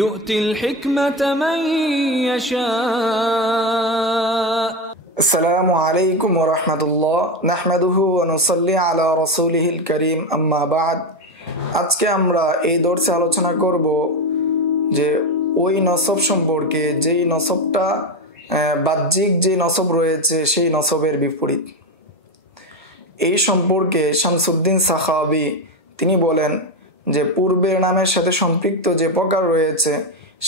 يؤتي الحكمة من يشاء. السلام عليكم ورحمة الله نحمده ونصلي على رسوله الكريم أما بعد আজকে আমরা এই দর্শে আলোচনা করব যে ওই নসব সম্পর্কে যেই নসবটা বাহ্যিক যে নসব রয়েছে সেই নসবের বিপরীত। এই সম্পর্কে শামসুদ্দিন সাখাবী তিনি বলেন যে পূর্বের নামের সাথে সম্পৃক্ত যে প্রকার রয়েছে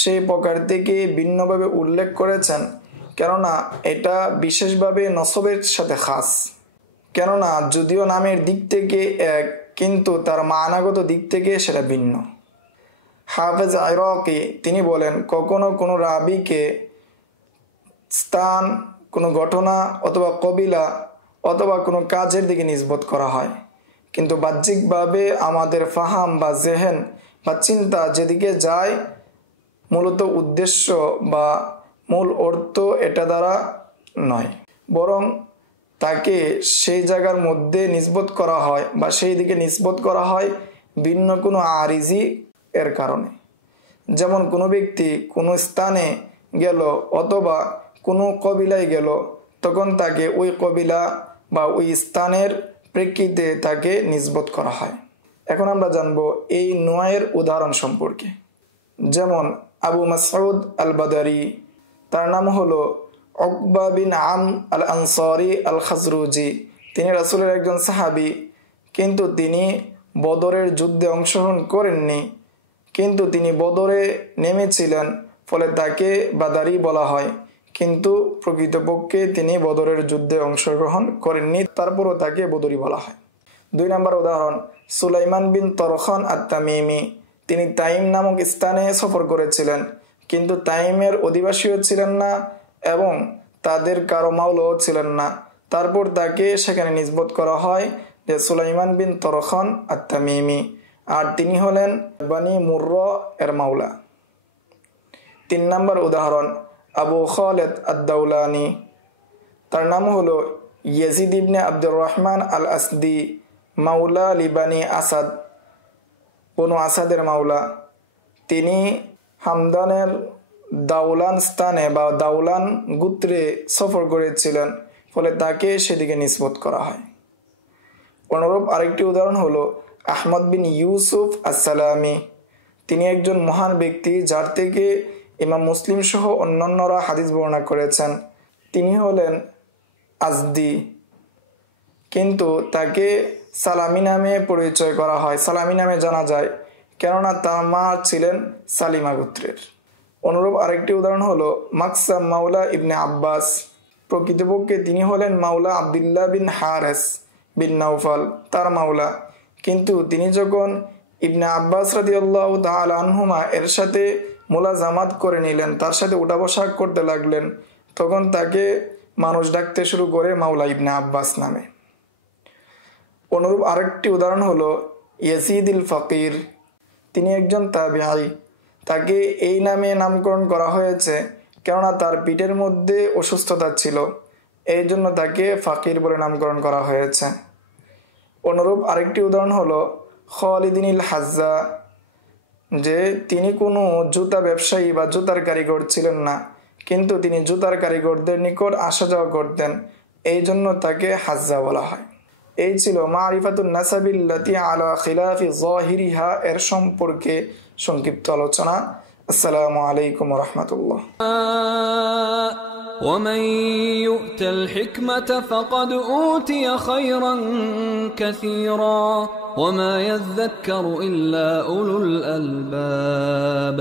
সেই প্রকার থেকে ভিন্নভাবে উল্লেখ করেছেন, কেননা এটা বিশেষভাবে নসবের সাথে খাস। কেননা যদিও নামের দিক থেকে এক, কিন্তু তার মানাগত দিক থেকে সেটা ভিন্ন। হাফেজ ইরাকি তিনি বলেন কখনো কোনো রাবিকে স্থান, কোনো ঘটনা অথবা কবিলা অথবা কোনো কাজের দিকে নিসবত করা হয়, কিন্তু বাহ্যিকভাবে আমাদের ফাহাম বা জেহেন বা চিন্তা যেদিকে যায় মূলত উদ্দেশ্য বা মূল অর্থ এটা দ্বারা নয়, বরং তাকে সেই জায়গার মধ্যে নিসবত করা হয় বা সেই দিকে নিসবত করা হয় ভিন্ন কোনো আরিজি এর কারণে। যেমন কোনো ব্যক্তি কোনো স্থানে গেল অথবা কোনো কবিলায় গেল, তখন তাকে ওই কবিলা বা ওই স্থানের প্রেক্ষিতে তাকে নিসবত করা হয়। এখন আমরা জানবো এই নয়ের উদাহরণ সম্পর্কে। যেমন আবু মাসউদ আল বাদারি, তার নাম হলো উকবা বিন আল আনসারি আল খাজরুজি। তিনি রাসূলের একজন সাহাবী, কিন্তু তিনি বদরের যুদ্ধে অংশগ্রহণ করেননি, কিন্তু তিনি বদরে নেমেছিলেন, ফলে তাকে বাদারি বলা হয়, কিন্তু প্রকৃতপক্ষে তিনি বদরের যুদ্ধে অংশগ্রহণ করেননি, তারপরও তাকে বদরি বলা হয়। 2 নম্বর উদাহরণ সুলাইমান বিন তরখান আত-তামিমি। তিনি তাইম নামক স্থানে সফর করেছিলেন, কিন্তু তাইমের অধিবাসীও ছিলেন না এবং তাদের কারো মাওলাও ছিলেন না, তারপর তাকে সেখানে নিসবত করা হয় যে সুলাইমান বিন তরখান আত-তামিমি, আর তিনি হলেন বানি মুররা এর মাওলা। 3 নম্বর উদাহরণ আবু খালিদ আদ-দাওলানি। তার নাম হলো ইয়াজিদ ইবনে আব্দুর রহমান আল আসদি, মাওলা লিবানি আসাদ, বনু আসাদের মাওলা। তিনি হামদানের দাউলান স্থানে বা দাউলান গোত্রে সফর করেছিলেন, ফলে তাকে সেদিকে নিসবত করা হয়। অনুরূপ আরেকটি উদাহরণ হলো আহমদ বিন ইউসুফ আস-সালামি। তিনি একজন মহান ব্যক্তি, যার থেকে ইমাম মুসলিম সহ অন্যান্যরা হাদিস বর্ণনা করেছেন। তিনি হলেন আজদি, কিন্তু তাকে সালামি নামে পরিচয় করা হয়, সালামি নামে জানা যায়, কেননা তার মা ছিলেন সালিমা গোত্রের। অনুরূপ আরেকটি উদাহরণ হলো মাকসাম মাওলা ইবনে আব্বাস। প্রকৃতপক্ষে তিনি হলেন মাওলা আব্দুল্লাহ বিন হারেস বিন নাউফাল, তার মাওলা, কিন্তু তিনি যখন ইবনে আব্বাস রাদিয়াল্লাহু তাআলা আনহুমা এর সাথে মুলাজামাত করে নিলেন, তার সাথে উঠা বসা করতে লাগলেন, তখন তাকে মানুষ ডাকতে শুরু করে মাওলা ইবনে আব্বাস নামে। অনুরূপ আরেকটি উদাহরণ হলো ইয়াজিদ আল ফকির। তিনি একজন তাবিঈ, তাকে এই নামে নামকরণ করা হয়েছে কেননা তার পিঠের মধ্যে অসুস্থতা ছিল, এই জন্য তাকে ফকির বলে নামকরণ করা হয়েছে। অনুরূপ আরেকটি উদাহরণ হলো খালিদিন আল হাজ্জা, যে তিনি কোনো জুতা ব্যবসায়ী বা জুতার কারিগর ছিলেন না, কিন্তু তিনি জুতার কারিগরদের নিকট আসা যাওয়া করতেন, এই জন্য তাকে হাজ্জা বলা হয়। এই ছিল মারিফাতুন নাসাবিল্লাতি আলা খিলাফি যাহিরিহা এর সম্পর্কে সংক্ষিপ্ত আলোচনা। আসসালামু আলাইকুম ওয়া রাহমাতুল্লাহ। ومن يؤت الحكمة فقد أوتي خيرا كثيرا وما يذكر إلا أولو الألباب.